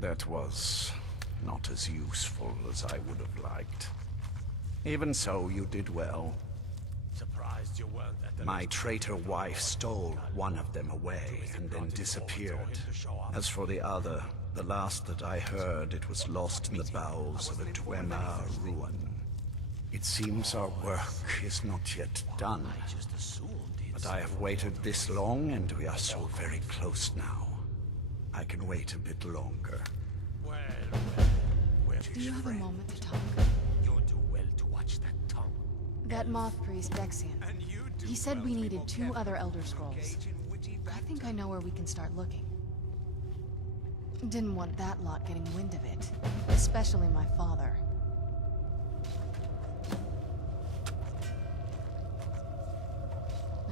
That was not as useful as I would have liked. Even so, you did well. Surprised you weren't at the My traitor wife stole one of them away and then disappeared. As for the other, the last that I heard, it was lost in the bowels of a Dwemer ruin. It seems our work is not yet done. just assumed But I have waited this long, and we are so very close now. I can wait a bit longer. Well, Do you have a moment to talk? You'll do well to watch that tongue. That moth priest, Dexian. He said we needed 2 other Elder Scrolls. I think I know where we can start looking. Didn't want that lot getting wind of it. Especially my father.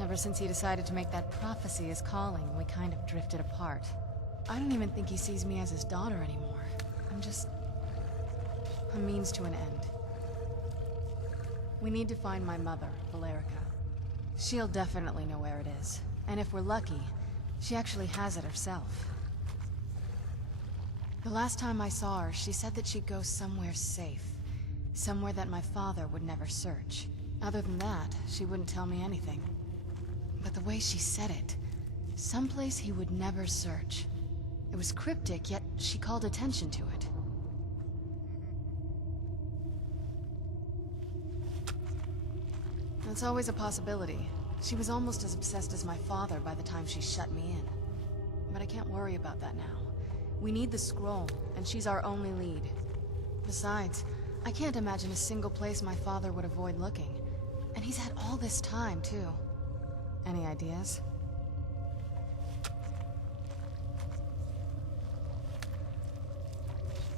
Ever since he decided to make that prophecy his calling, we kind of drifted apart. I don't even think he sees me as his daughter anymore. I'm just a means to an end. We need to find my mother, Valerica. She'll definitely know where it is. And if we're lucky, she actually has it herself. The last time I saw her, she said that she'd go somewhere safe. Somewhere that my father would never search. Other than that, she wouldn't tell me anything. But the way she said it, someplace he would never search. It was cryptic, yet she called attention to it. That's always a possibility. She was almost as obsessed as my father by the time she shut me in. But I can't worry about that now. We need the scroll, and she's our only lead. Besides, I can't imagine a single place my father would avoid looking. And he's had all this time, too. Any ideas?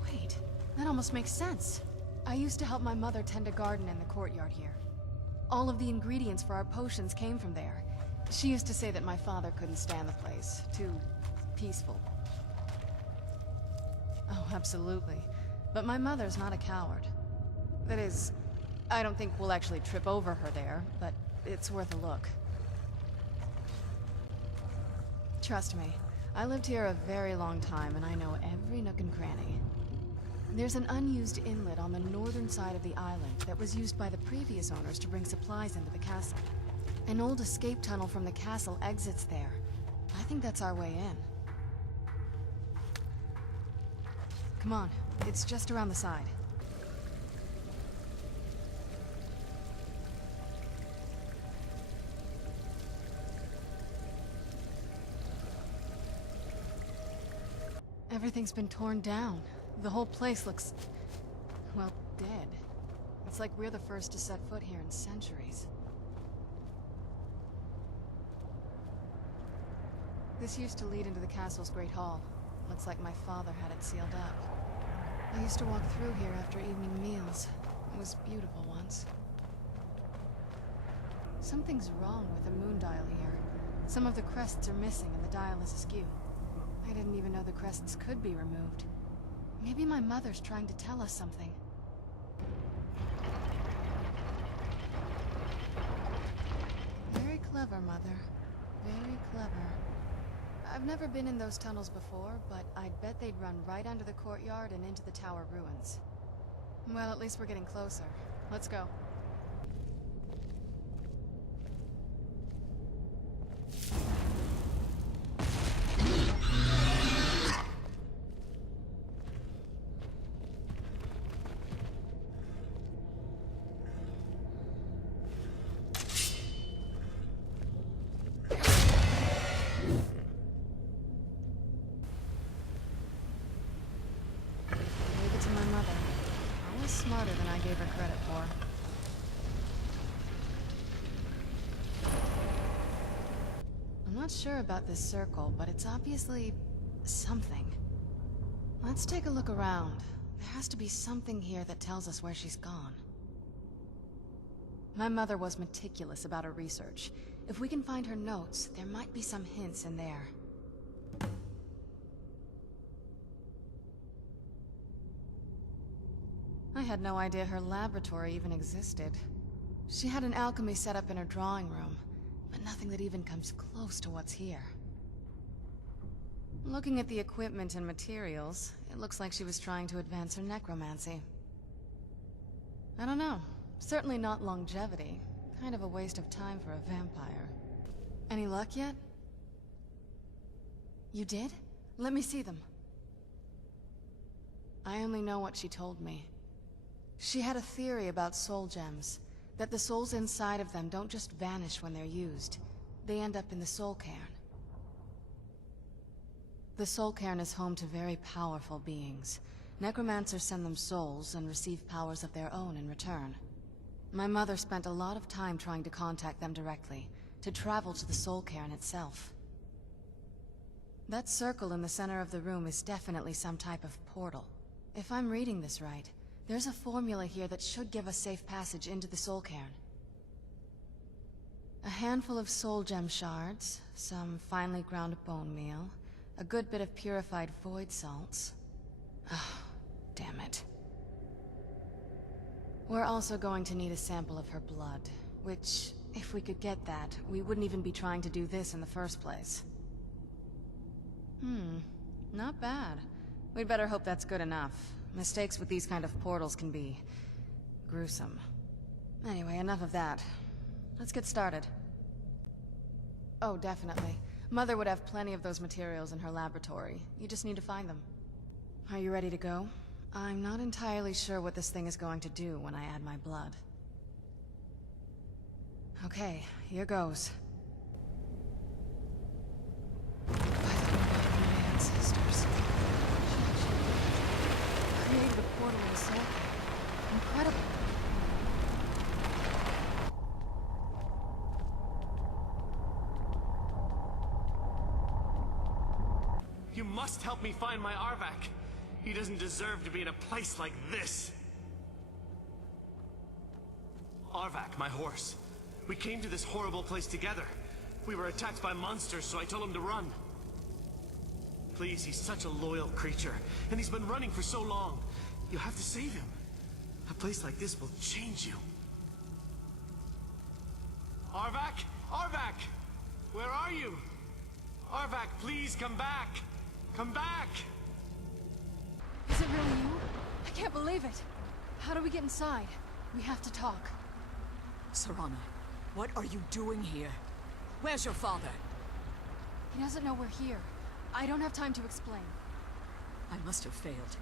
Wait, that almost makes sense. I used to help my mother tend a garden in the courtyard here. All of the ingredients for our potions came from there. She used to say that my father couldn't stand the place. Too peaceful. Oh, absolutely. But my mother's not a coward. That is, I don't think we'll actually trip over her there, but it's worth a look. Trust me, I lived here a very long time and I know every nook and cranny. There's an unused inlet on the northern side of the island that was used by the previous owners to bring supplies into the castle. An old escape tunnel from the castle exits there. I think that's our way in. Come on, it's just around the side. Everything's been torn down. The whole place looks, well, dead. It's like we're the first to set foot here in centuries. This used to lead into the castle's great hall. Looks like my father had it sealed up. I used to walk through here after evening meals. It was beautiful once. Something's wrong with the moon dial here. Some of the crests are missing and the dial is askew. I didn't even know the crests could be removed. Maybe my mother's trying to tell us something. Very clever, Mother. Very clever. I've never been in those tunnels before, but I'd bet they'd run right under the courtyard and into the tower ruins. Well, at least we're getting closer. Let's go. Smarter than I gave her credit for. I'm not sure about this circle, but it's obviously something. Let's take a look around. There has to be something here that tells us where she's gone. My mother was meticulous about her research. If we can find her notes, there might be some hints in there. I had no idea her laboratory even existed. She had an alchemy set up in her drawing room, but nothing that even comes close to what's here. Looking at the equipment and materials, it looks like she was trying to advance her necromancy. I don't know. Certainly not longevity. Kind of a waste of time for a vampire. Any luck yet? You did? Let me see them. I only know what she told me. She had a theory about soul gems. That the souls inside of them don't just vanish when they're used. They end up in the soul cairn. The soul cairn is home to very powerful beings. Necromancers send them souls and receive powers of their own in return. My mother spent a lot of time trying to contact them directly, to travel to the soul cairn itself. That circle in the center of the room is definitely some type of portal. If I'm reading this right, there's a formula here that should give us safe passage into the soul cairn. A handful of soul gem shards, some finely ground bone meal, a good bit of purified void salts. Oh, damn it. We're also going to need a sample of her blood, which, if we could get that, we wouldn't even be trying to do this in the first place. Not bad. We'd better hope that's good enough. Mistakes with these kind of portals can be gruesome. Anyway, enough of that. Let's get started. Oh, definitely. Mother would have plenty of those materials in her laboratory. You just need to find them. Are you ready to go? I'm not entirely sure what this thing is going to do when I add my blood. Okay, here goes. By the blood of my ancestors. Created a portal in the soul. Incredible. You must help me find my Arvak. He doesn't deserve to be in a place like this. Arvak, my horse. We came to this horrible place together. We were attacked by monsters, so I told him to run. Please, he's such a loyal creature, and he's been running for so long. You have to save him. A place like this will change you. Arvak? Arvak! Where are you? Arvak, please come back! Come back! Is it really you? I can't believe it. How do we get inside? We have to talk. Serana, what are you doing here? Where's your father? He doesn't know we're here. I don't have time to explain. I must have failed.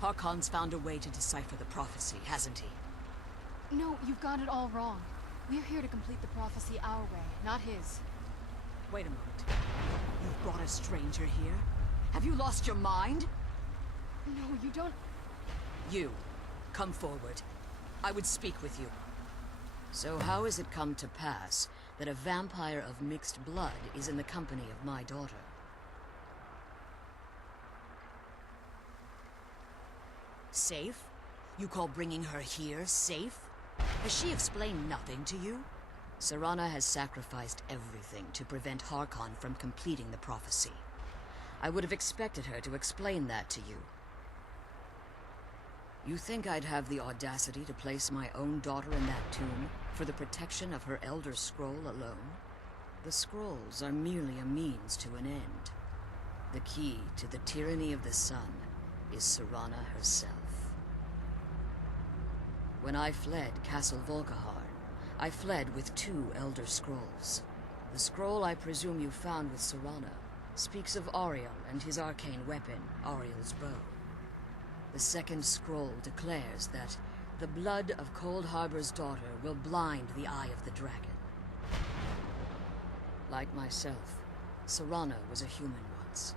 Harkon's found a way to decipher the prophecy, hasn't he? No, you've got it all wrong. We're here to complete the prophecy our way, not his. Wait a moment. You've brought a stranger here? Have you lost your mind? No, you don't... You, come forward. I would speak with you. So how has it come to pass that a vampire of mixed blood is in the company of my daughter? Safe? You call bringing her here safe? Has she explained nothing to you? Serana has sacrificed everything to prevent Harkon from completing the prophecy. I would have expected her to explain that to you. You think I'd have the audacity to place my own daughter in that tomb for the protection of her Elder Scroll alone? The scrolls are merely a means to an end. The key to the tyranny of the sun is Serana herself. When I fled Castle Volkihar, I fled with 2 Elder Scrolls. The scroll I presume you found with Serana speaks of Ariel and his arcane weapon, Ariel's bow. The second scroll declares that the blood of Cold Harbor's daughter will blind the eye of the dragon. Like myself, Serana was a human once.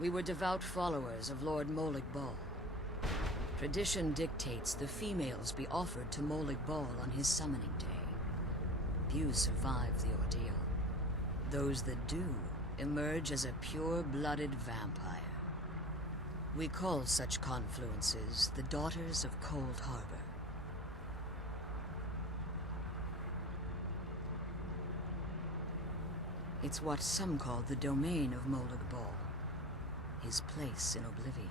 We were devout followers of Lord Molig Bal. Tradition dictates the females be offered to Molig Bal on his summoning day. Few survive the ordeal. Those that do emerge as a pure-blooded vampire. We call such confluences the Daughters of Cold Harbor. It's what some call the domain of Molig Bal, his place in oblivion.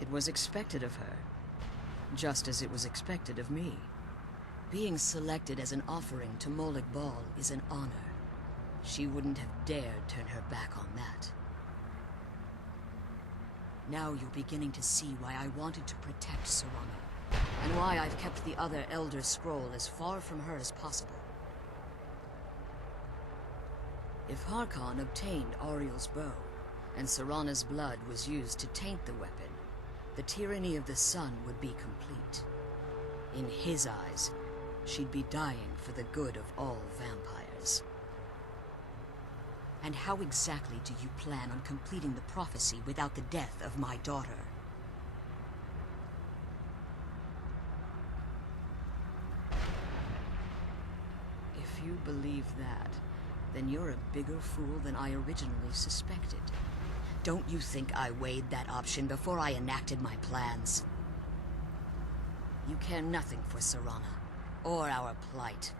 It was expected of her, just as it was expected of me. Being selected as an offering to Molig Bal is an honor. She wouldn't have dared turn her back on that. Now you're beginning to see why I wanted to protect Serana, and why I've kept the other Elder Scroll as far from her as possible. If Harkon obtained Ariel's bow, and Serana's blood was used to taint the weapon, the tyranny of the sun would be complete. In his eyes, she'd be dying for the good of all vampires. And how exactly do you plan on completing the prophecy without the death of my daughter? If you believe that, then you're a bigger fool than I originally suspected. Don't you think I weighed that option before I enacted my plans? You care nothing for Serana, or our plight.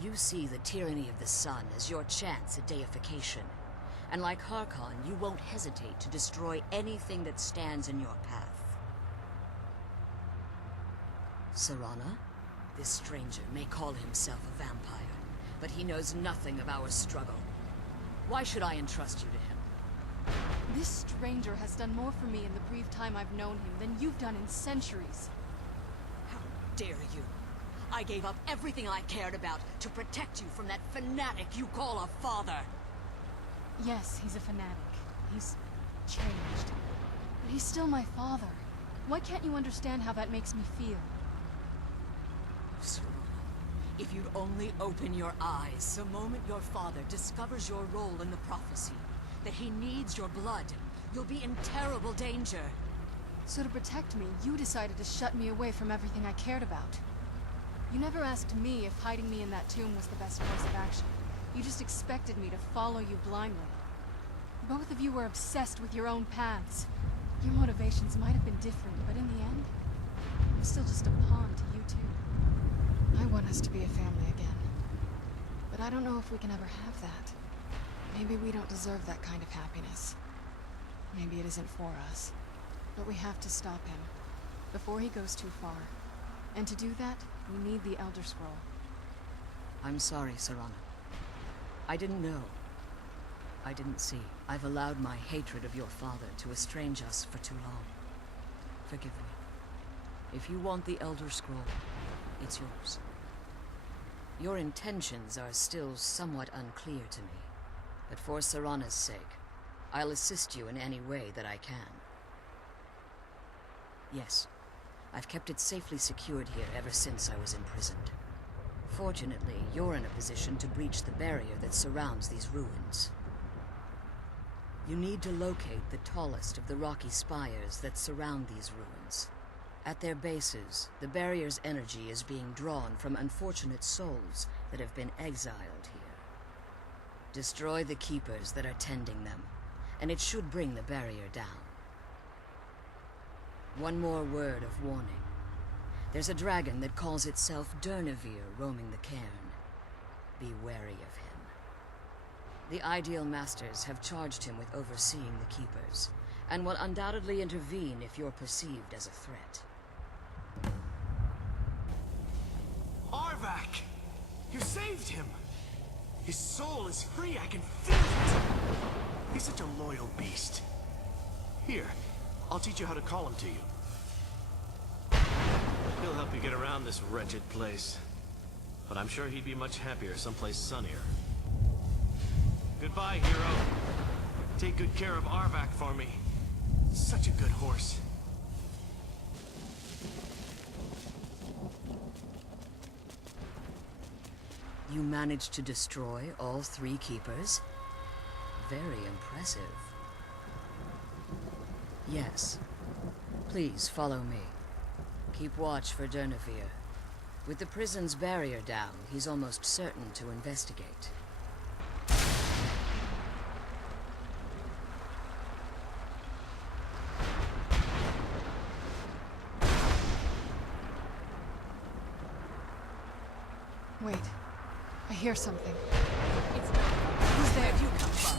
You see the tyranny of the sun as your chance at deification. And like Harkon, you won't hesitate to destroy anything that stands in your path. Serana? This stranger may call himself a vampire, but he knows nothing of our struggle. Why should I entrust you to him? This stranger has done more for me in the brief time I've known him than you've done in centuries. How dare you? I gave up everything I cared about to protect you from that fanatic you call a father. Yes, he's a fanatic. He's changed. But he's still my father. Why can't you understand how that makes me feel? Serana, if you'd only open your eyes the moment your father discovers your role in the prophecy, that he needs your blood, you'll be in terrible danger. So to protect me, you decided to shut me away from everything I cared about. You never asked me if hiding me in that tomb was the best course of action. You just expected me to follow you blindly. Both of you were obsessed with your own paths. Your motivations might have been different, but in the end, I'm still just a pawn to you two. I want us to be a family again. But I don't know if we can ever have that. Maybe we don't deserve that kind of happiness. Maybe it isn't for us. But we have to stop him, before he goes too far. And to do that, we need the Elder Scroll. I'm sorry, Serana. I didn't know. I didn't see. I've allowed my hatred of your father to estrange us for too long. Forgive me. If you want the Elder Scroll, it's yours. Your intentions are still somewhat unclear to me, but for Serana's sake, I'll assist you in any way that I can. Yes, I've kept it safely secured here ever since I was imprisoned. Fortunately, you're in a position to breach the barrier that surrounds these ruins. You need to locate the tallest of the rocky spires that surround these ruins. At their bases, the barrier's energy is being drawn from unfortunate souls that have been exiled here. Destroy the keepers that are tending them, and it should bring the barrier down. One more word of warning. There's a dragon that calls itself Durnevere roaming the Cairn. Be wary of him. The Ideal Masters have charged him with overseeing the Keepers, and will undoubtedly intervene if you're perceived as a threat. Arvak! You saved him! His soul is free, I can feel it! He's such a loyal beast. Here, I'll teach you how to call him to you. He'll help you get around this wretched place. But I'm sure he'd be much happier someplace sunnier. Goodbye, hero. Take good care of Arvak for me. Such a good horse. You managed to destroy all 3 keepers? Very impressive. Yes. Please follow me. Keep watch for Durnevere. With the prison's barrier down, he's almost certain to investigate. Wait. I hear something. It's not. Who's there? Where'd you come from?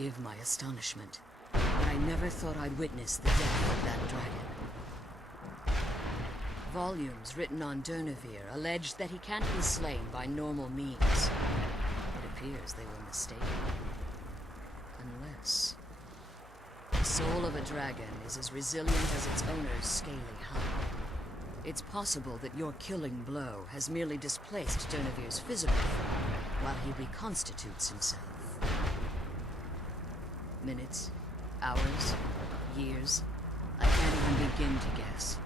forgive my astonishment, but I never thought I'd witness the death of that dragon. Volumes written on Durnevere alleged that he can't be slain by normal means. It appears they were mistaken. Unless... the soul of a dragon is as resilient as its owner's scaly hide. It's possible that your killing blow has merely displaced Durnevere's physical form while he reconstitutes himself. Minutes, hours, years, I can't even begin to guess.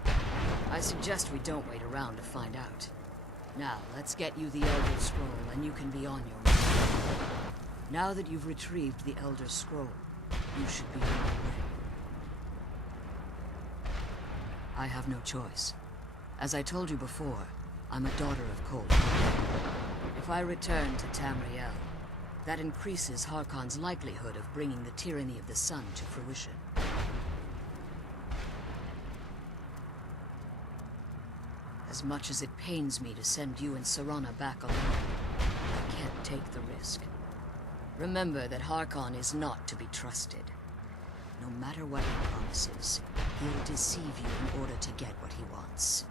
I suggest we don't wait around to find out. Now, let's get you the Elder Scroll and you can be on your way. Now that you've retrieved the Elder Scroll, you should be on your way. I have no choice. As I told you before, I'm a daughter of Cold. If I return to Tamriel, that increases Harkon's likelihood of bringing the tyranny of the sun to fruition. As much as it pains me to send you and Serana back alone, I can't take the risk. Remember that Harkon is not to be trusted. No matter what he promises, he'll deceive you in order to get what he wants.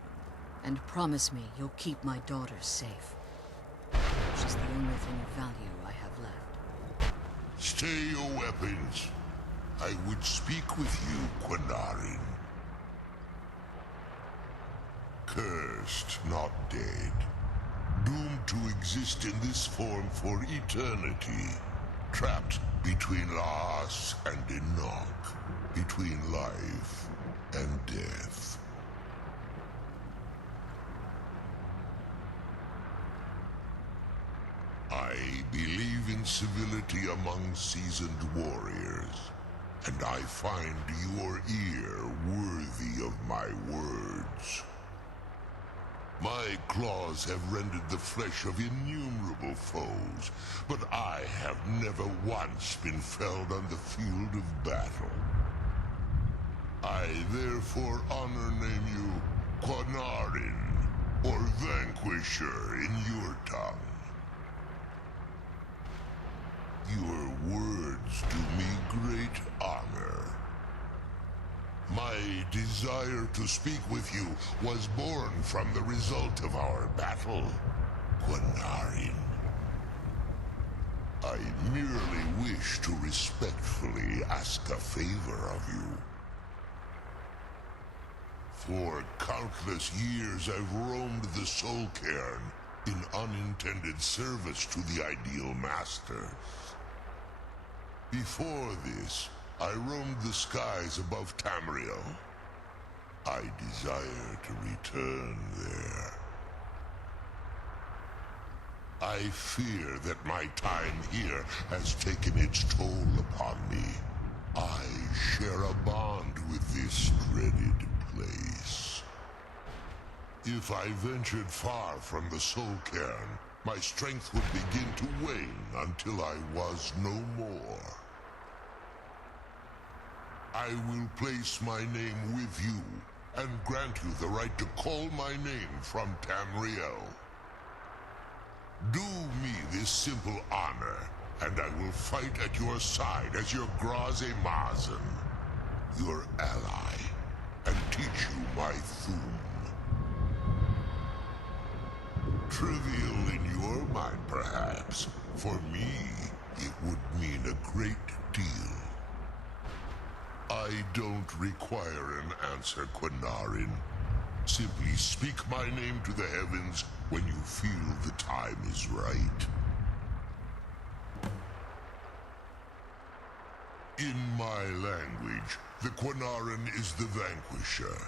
And promise me you'll keep my daughter safe. She's the only thing of value I have left. Stay your weapons. I would speak with you, Quinarin. Cursed, not dead. Doomed to exist in this form for eternity. Trapped between Laas and Enoch. Between life and death. I believe in civility among seasoned warriors, and I find your ear worthy of my words. My claws have rended the flesh of innumerable foes, but I have never once been felled on the field of battle. I therefore name you Quinarin, or Vanquisher in your tongue. Your words do me great honor. My desire to speak with you was born from the result of our battle, Quinarin. I merely wish to respectfully ask a favor of you. For countless years I've roamed the Soul Cairn in unintended service to the Ideal Masters. Before this, I roamed the skies above Tamriel. I desire to return there. I fear that my time here has taken its toll upon me. I share a bond with this dreaded place. If I ventured far from the Soul Cairn, my strength would begin to wane until I was no more. I will place my name with you, and grant you the right to call my name from Tamriel. Do me this simple honor, and I will fight at your side as your Graze Mazen, your ally, and teach you my Thum. Trivial in your mind, perhaps. For me, it would mean a great deal. I don't require an answer, Quinarin. Simply speak my name to the heavens when you feel the time is right. In my language, the Quinarin is the Vanquisher,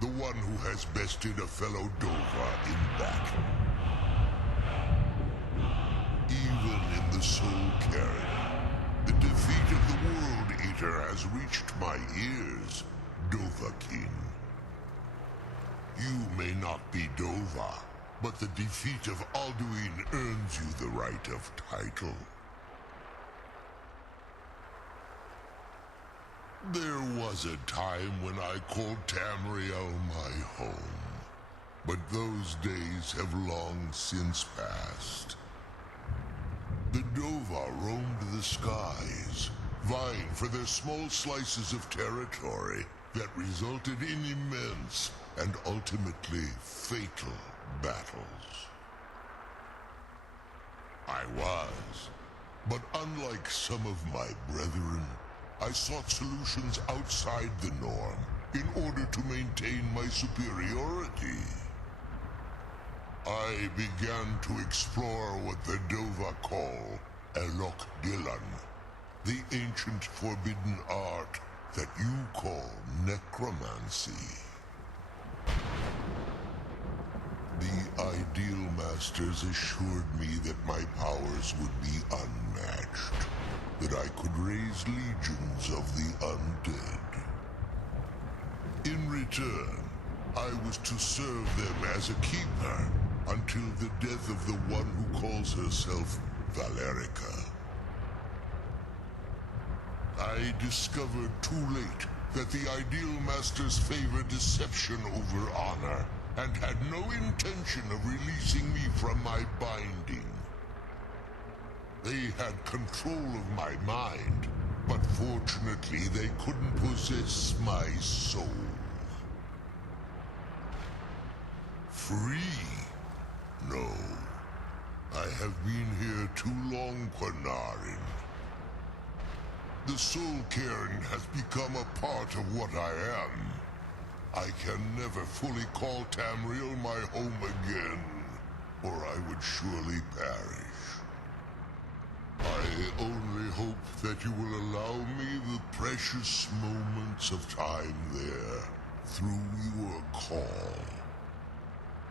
the one who has bested a fellow Dova in battle. Even in the Soul Cairn, the defeat of the World Eater has reached my ears, Dovahkiin. You may not be Dova, but the defeat of Alduin earns you the right of title. There was a time when I called Tamriel my home, but those days have long since passed. The Dova roamed the skies, vying for their small slices of territory that resulted in immense and ultimately fatal battles. I was, but unlike some of my brethren, I sought solutions outside the norm in order to maintain my superiority. I began to explore what the Dova call Elok Dylan, the ancient forbidden art that you call necromancy. The Ideal Masters assured me that my powers would be unmatched, that I could raise legions of the undead. In return, I was to serve them as a keeper until the death of the one who calls herself Valerica. I discovered too late that the Ideal Masters favor deception over honor, and had no intention of releasing me from my binding. They had control of my mind, but fortunately they couldn't possess my soul. Free? No. I have been here too long, Quanarin. The Soul Cairn has become a part of what I am. I can never fully call Tamriel my home again, or I would surely perish. I only hope that you will allow me the precious moments of time there, through your call.